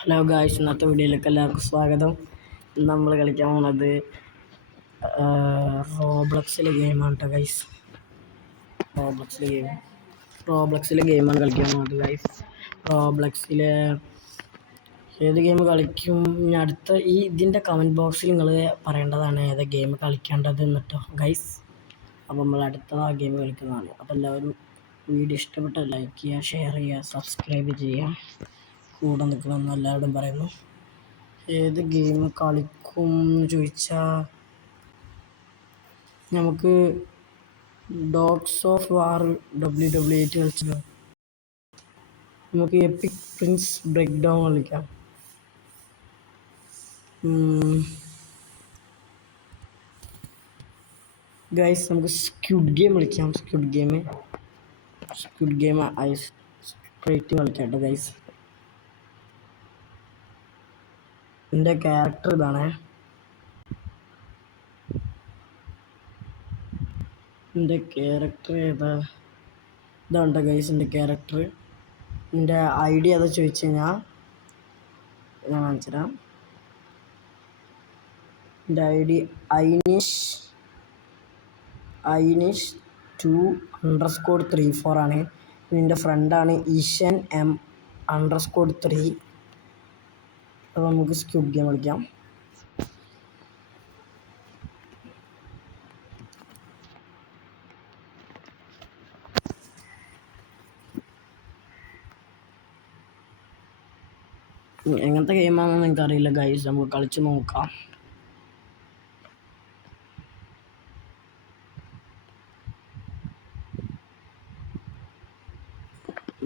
Hello guys, ഇന്നത്തെ വീഡിയോയിലേക്ക് എല്ലാവർക്കും സ്വാഗതം. നമ്മൾ കളിക്കാൻ പോകുന്നത് റോബ്ലക്സിലെ ഗെയിമാണ് കേട്ടോ ഗൈസ്. റോബ്ലക്സിലെ ഗെയിമാണ് കളിക്കാൻ പോകുന്നത് ഗൈസ്. റോബ്ലക്സിലെ ഏത് ഗെയിം കളിക്കും അടുത്ത ഇതിൻ്റെ കമൻറ്റ് ബോക്സിൽ നിങ്ങൾ പറയേണ്ടതാണ് ഏത് ഗെയിം കളിക്കേണ്ടത് എന്നിട്ടോ ഗൈസ്. അപ്പോൾ നമ്മൾ അടുത്ത ആ ഗെയിം കളിക്കുന്നതാണ്. അപ്പോൾ എല്ലാവരും വീഡിയോ ഇഷ്ടപ്പെട്ടാൽ ലൈക്ക് ചെയ്യുക, ഷെയർ ചെയ്യുക, സബ്സ്ക്രൈബ് ചെയ്യുക, കൂടെ നിൽക്കണമെന്ന് എല്ലാവരോടും പറയുന്നു. ഏത് ഗെയിം കളിക്കും എന്ന് ചോദിച്ചാൽ നമുക്ക് ഡോഗ്സ് ഓഫ് വാർ WWE കളിച്ചോ. നമുക്ക് എപ്പിക് പ്രിൻസ് ബ്രേക്ക് ഡൗൺ കളിക്കാം. ഗൈസ്, നമുക്ക് സ്ക്വിഡ് ഗെയിം കളിക്കാം. സ്ക്വിഡ് ഗെയിം ഐസ് സ്ട്രേറ്റ് കളിക്കാം കേട്ടോ ഗൈസ്. എൻ്റെ ക്യാരക്ടർ ഇതാണ്. എൻ്റെ ക്യാരക്ടർ ഇതാണ് ഗൈസ്. എൻ്റെ ക്യാരക്ടർ എൻ്റെ ID ഏതാ ചോദിച്ചു കഴിഞ്ഞാൽ ഞാൻ കാണിച്ചുതരാം. എൻ്റെ ID ഐനിഷ് 2_34 ആണ്. എൻ്റെ ഫ്രണ്ടാണ് ഈഷൻ M_3. അപ്പോൾ നമുക്ക് സ്ക്വിഡ് ഗെയിം കളിക്കാം. എങ്ങനത്തെ ഗെയിമാണെന്ന് നിങ്ങൾക്ക് അറിയില്ല ഗൈസ്, നമുക്ക് കളിച്ച് നോക്കാം.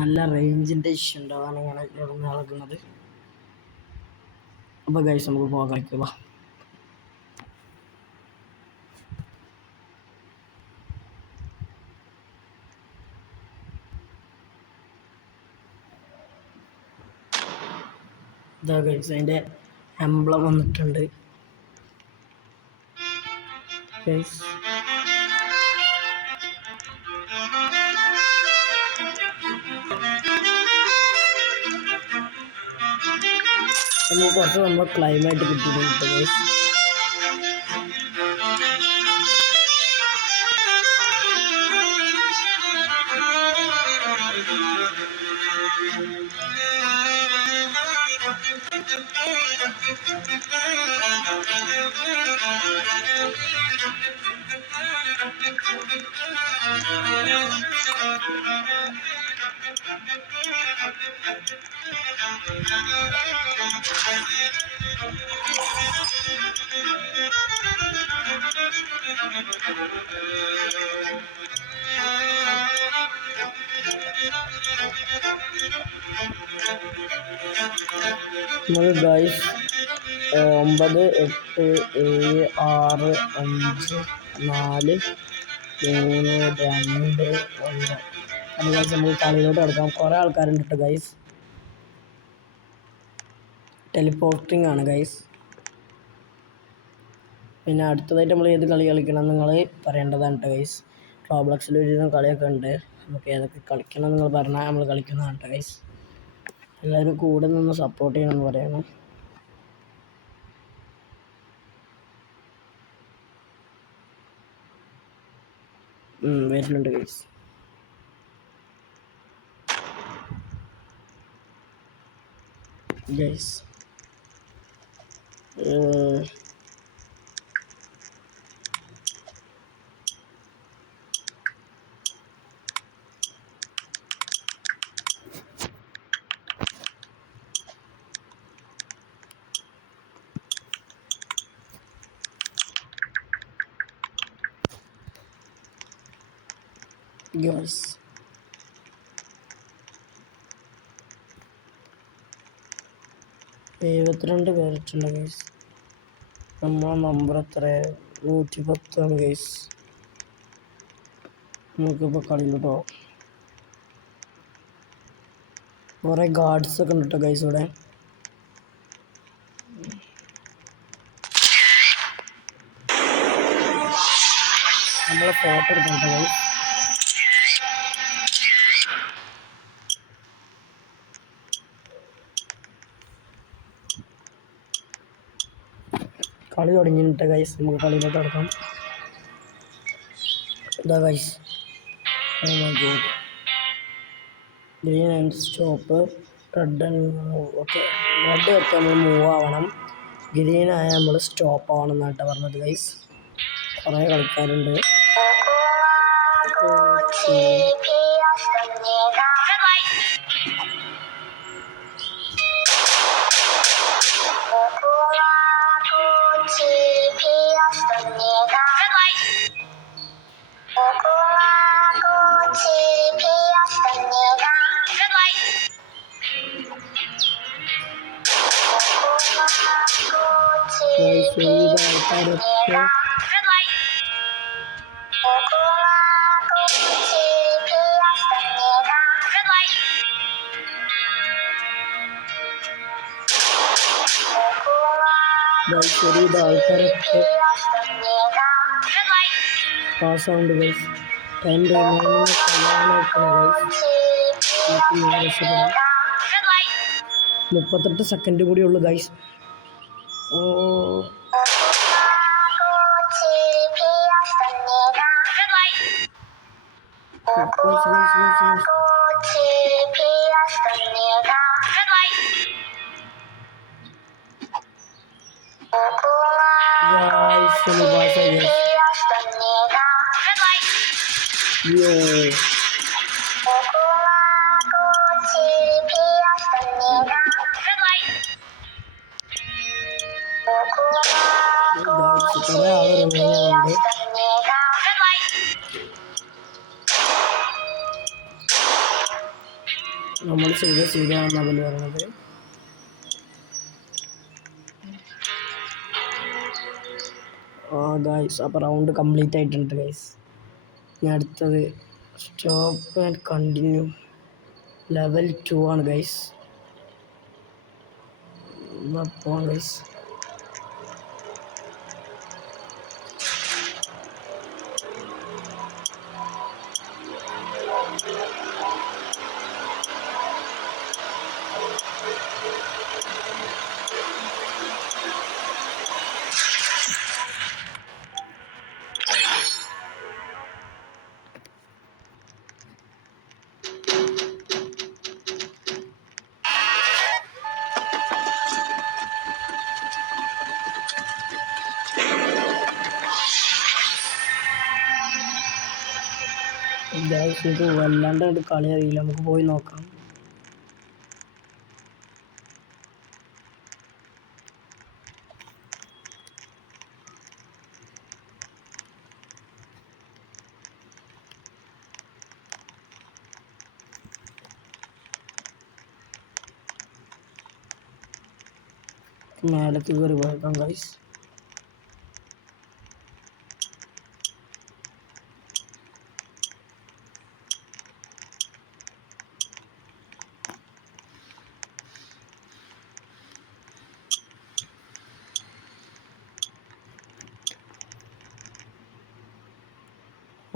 നല്ല റേഞ്ചിൻ്റെ ഇഷ്യൂ ഉണ്ടാവാണ് ഇങ്ങനെ നടക്കുന്നത്. അപ്പോൾ ഗൈസ് നമുക്ക് പോകാൻ കളിക്കുക. ഇതാ ഗൈസ്, അതിൻ്റെ എംബ്ലം വന്നിട്ടുണ്ട് ഗൈസ്. നമുക്ക് കുറച്ച് നമ്മൾ ക്ലൈമായിട്ട് കിട്ടിയിട്ടുണ്ട് ഗൈസ്. നമ്മൾ ഗൈസ് 9, 8, 7, 6, 5, 4, 3, 2, 1. നമുക്ക് കളിയിലോട്ട് കിടക്കാം. കുറേ ആൾക്കാരുണ്ട് കേട്ടോ ഗൈസ്. ടെലിപോർട്ടിംഗ് ആണ് ഗൈസ്. പിന്നെ അടുത്തതായിട്ട് നമ്മൾ ഏത് കളി കളിക്കണം നിങ്ങൾ പറയേണ്ടതാണ് കേട്ടോ ഗൈസ്. റോബ്ലക്സിൽ ഒരു കളിയൊക്കെ ഉണ്ട്. നമുക്ക് ഏതൊക്കെ കളിക്കണം നിങ്ങൾ പറഞ്ഞാൽ നമ്മൾ കളിക്കുന്നതാണ് കേട്ടോ ഗൈസ്. എല്ലാവരും കൂടെ നിന്ന് സപ്പോർട്ട് ചെയ്യണമെന്ന് പറയണം. വരുന്നുണ്ട് ഗൈസ്. ഗൈസ് ഗൈസ് 72 പേരിട്ടുണ്ട് ഗൈസ്. നമ്മളെ നമ്പർ എത്ര? 110 ഗൈസ്. നമുക്കിപ്പോൾ കളിയിലോട്ട് പോകാം. കുറേ ഗാർഡ്സ് ഒക്കെ ഉണ്ട് കേട്ടോ ഗൈസ് ഇവിടെ. നമ്മളെ ഫോട്ടോ എടുക്കട്ടോ ഗൈസ്. കളി തുടങ്ങിയിട്ട് ഗൈസ്, നമുക്ക് കളിയിലോട്ട് കിടക്കാം. ഇതാ guys, green and stop, red and move. Okay, red വെക്കാൻ നമ്മൾ മൂവ് ആവണം, ഗ്രീൻ ആയ നമ്മൾ സ്റ്റോപ്പ് ആവണം എന്നാട്ടോ പറഞ്ഞത് ഗൈസ്. കുറേ കളിക്കാരുണ്ട്. ആൾക്കാരൊക്കെ ആൾക്കാരൊക്കെ പാസ്സാവുണ്ട് ഗൈസ്. 10 remaining guys. 38 സെക്കൻഡ് കൂടി ഉള്ളു ഗൈസ്. ഓ കുറേ ആള് റിമൈനുണ്ട്. നമ്മൾ ചെയ്ത ശരിയാണെന്നാണ് അവർ പറയുന്നത്. ഗൈസ്, അപ്പോൾ റൗണ്ട് കംപ്ലീറ്റ് ആയിട്ടുണ്ട് ഗൈസ്. ഇനി അടുത്തത് സ്റ്റോപ്പ് ആൻഡ് കണ്ടിന്യൂ ലെവൽ 2 ആണ് ഗൈസ്. പോവാം ഗൈസ്. ഇത് വല്ലാണ്ട് കളി അറിയില്ല, നമുക്ക് പോയി നോക്കാം. മേലത്ത് കയറി പോയേക്കാം guys.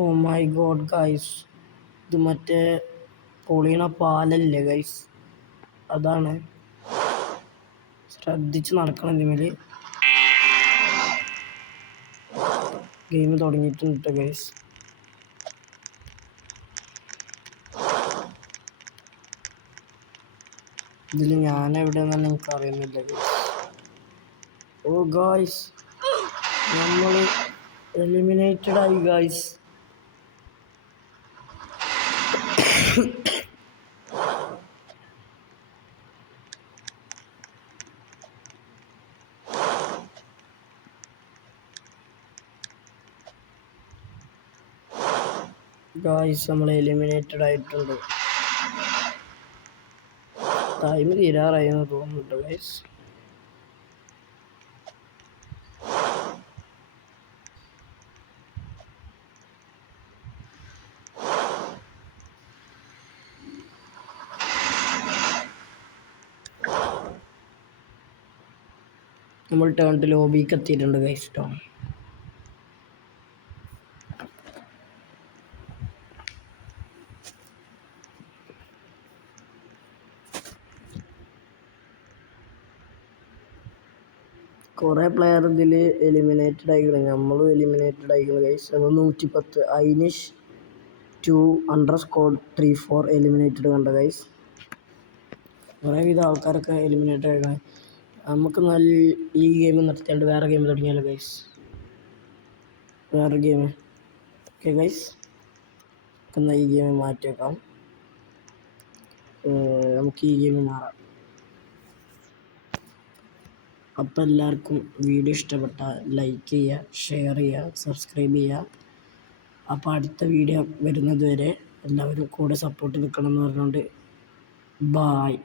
Oh my god guys, ഇത് മറ്റേ പൊളിയണ പാലല്ലേ ഗൈസ്, അതാണ്. ശ്രദ്ധിച്ച് നടക്കണം. ഇതിൽ ഗെയിം തുടങ്ങിയിട്ടുണ്ട് ഗൈസ്. ഇതിൽ ഞാനെവിടെയെന്നല്ല എനിക്ക് അറിയുന്നില്ല ഗൈസ്. ഓ ഗൈസ്, നമ്മൾ എലിമിനേറ്റഡ് ആയി ഗൈസ്. ഗൈസ്, നമ്മൾ എലിമിനേറ്റഡ് ആയിട്ടുണ്ട്. ടൈം തീരാറായി എന്ന് തോന്നുന്നുണ്ട് ഗൈസ്. നമ്മൾ ടേൺ ടു ലോബിക്ക് എത്തിയിട്ടുണ്ട് ഗൈസ്. കുറേ പ്ലെയർ ഇതിൽ എലിമിനേറ്റഡ് ആയിക്കണം, നമ്മളും എലിമിനേറ്റഡ് ആയിക്കണം ഗൈസ്. അത് 110 ഐനിഷ് 2_34 എലിമിനേറ്റഡ് കണ്ട ഗൈസ്. കുറേ വിധ ആൾക്കാരൊക്കെ എലിമിനേറ്റഡ് ആയിക്കണം. നമുക്ക് നല്ല ഈ ഗെയിം നിർത്തിയാണ്ട് വേറെ ഗെയിം തുടങ്ങിയാലോ ഗൈസ്. വേറെ ഗെയിം ഓക്കെ ഗൈസ്, എന്നാൽ ഈ ഗെയിം മാറ്റി വെക്കാം. നമുക്ക് ഈ ഗെയിം മാറാം. അപ്പോൾ എല്ലാവർക്കും വീഡിയോ ഇഷ്ടപ്പെട്ടാൽ ലൈക്ക് ചെയ്യുക, ഷെയർ ചെയ്യുക, സബ്സ്ക്രൈബ് ചെയ്യുക. അപ്പോൾ അടുത്ത വീഡിയോ വരുന്നത് വരെ എല്ലാവരും കൂടെ സപ്പോർട്ട് നിൽക്കണം എന്ന് പറഞ്ഞുകൊണ്ട് ബായ്.